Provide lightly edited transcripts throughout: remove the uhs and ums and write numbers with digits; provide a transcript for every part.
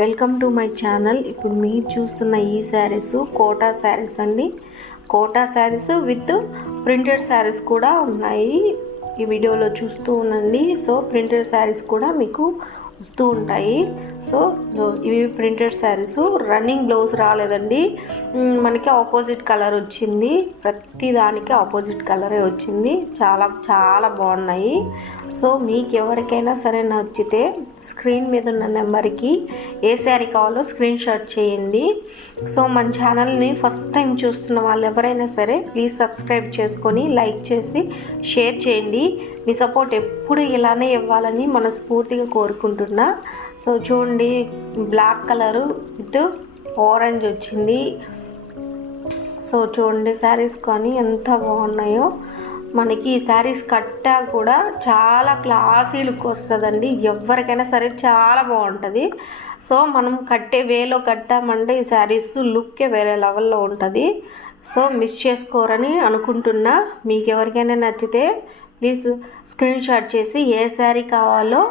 Welcome to my channel. ఇప్పుడు మీరు చూస్తున్న ఈ శారీస్ కోటా శారీస్ అండి. కోటా శారీస్ విత్ ప్రింటెడ్ శారీస్ కూడా ఉన్నాయి. ఈ వీడియోలో చూస్తూ ఉండండి. సో ప్రింటెడ్ శారీస్ కూడా మీకు వస్తూ ఉంటాయి. సో ఇవి ప్రింటెడ్ శారీస్. రన్నింగ్ బ్లౌజ్ రాలేదండి, మనకి ఆపోజిట్ కలర్ వచ్చింది. ప్రతి దానికి ఆపోజిట్ కలరే వచ్చింది. చాలా చాలా బాగున్నాయి. సో మీకు ఎవరికైనా సరే నచ్చితే స్క్రీన్ మీద ఉన్న నెంబర్కి ఏ శారీ కావాలో స్క్రీన్ షాట్ చేయండి. సో మన ఛానల్ని ఫస్ట్ టైం చూస్తున్న వాళ్ళు ఎవరైనా సరే ప్లీజ్ సబ్స్క్రైబ్ చేసుకొని లైక్ చేసి షేర్ చేయండి. మీ సపోర్ట్ ఎప్పుడు ఇలానే ఇవ్వాలని మనస్ఫూర్తిగా కోరుకుంటున్నా. సో చూడండి, బ్లాక్ కలరు విత్ ఆరెంజ్ వచ్చింది. సో చూడండి శారీస్ కానీ ఎంత బాగున్నాయో. మనకి ఈ శారీస్ కట్టా కూడా చాలా క్లాసీ లుక్ వస్తుందండి. ఎవరికైనా సరే చాలా బాగుంటుంది. సో మనం కట్టే వేలో కట్టామంటే ఈ శారీస్ లుక్కే వేరే లెవెల్లో ఉంటుంది. సో మిస్ చేసుకోరని అనుకుంటున్నా. మీకు ఎవరికైనా నచ్చితే ప్లీజ్ స్క్రీన్ షాట్ చేసి ఏ శారీ కావాలో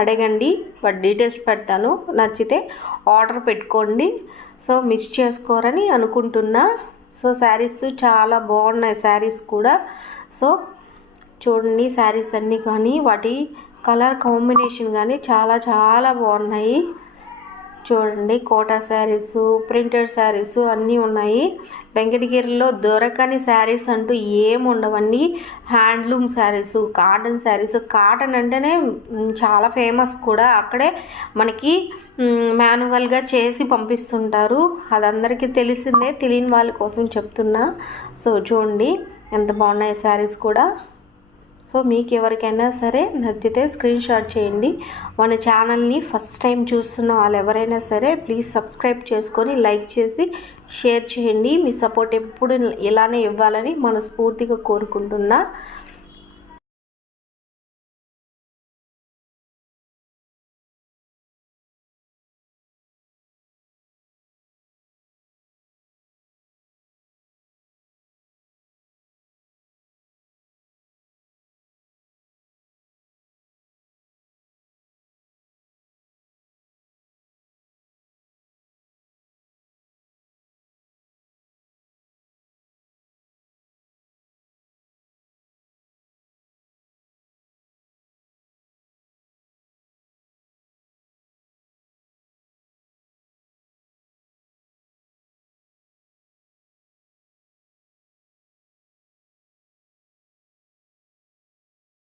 అడగండి, బట్ డీటెయిల్స్ పెడతాను. నచ్చితే ఆర్డర్ పెట్టుకోండి. సో మిస్ చేసుకోరని అనుకుంటున్నా. సో శారీస్ చాలా బాగున్నాయి శారీస్ కూడా. సో చూడండి శారీస్ అన్నీ కానీ వాటి కలర్ కాంబినేషన్ కానీ చాలా చాలా బాగున్నాయి. చూడండి కోటా శారీస్, ప్రింటెడ్ శారీస్ అన్నీ ఉన్నాయి. వెంకటగిరిలో దొరకని శారీస్ అంటూ ఏమి ఉండవండి. Handloom saris, cotton saris. Cotton అంటేనే చాలా ఫేమస్ కూడా. అక్కడే మనకి మాన్యువల్గా చేసి పంపిస్తుంటారు. అది అందరికీ తెలిసిందే, తెలియని వాళ్ళ కోసం చెప్తున్నా. సో చూడండి ఎంత బాగున్నాయి శారీస్ కూడా. సో మీకు ఎవరికైనా సరే నచ్చితే స్క్రీన్ షాట్ చేయండి. మన ఛానల్ని ఫస్ట్ టైం చూస్తున్న వాళ్ళు ఎవరైనా సరే ప్లీజ్ సబ్స్క్రైబ్ చేసుకొని లైక్ చేసి షేర్ చేయండి. మీ సపోర్ట్ ఎప్పుడు ఇలానే ఇవ్వాలని మనస్ఫూర్తిగా కోరుకుంటున్నా.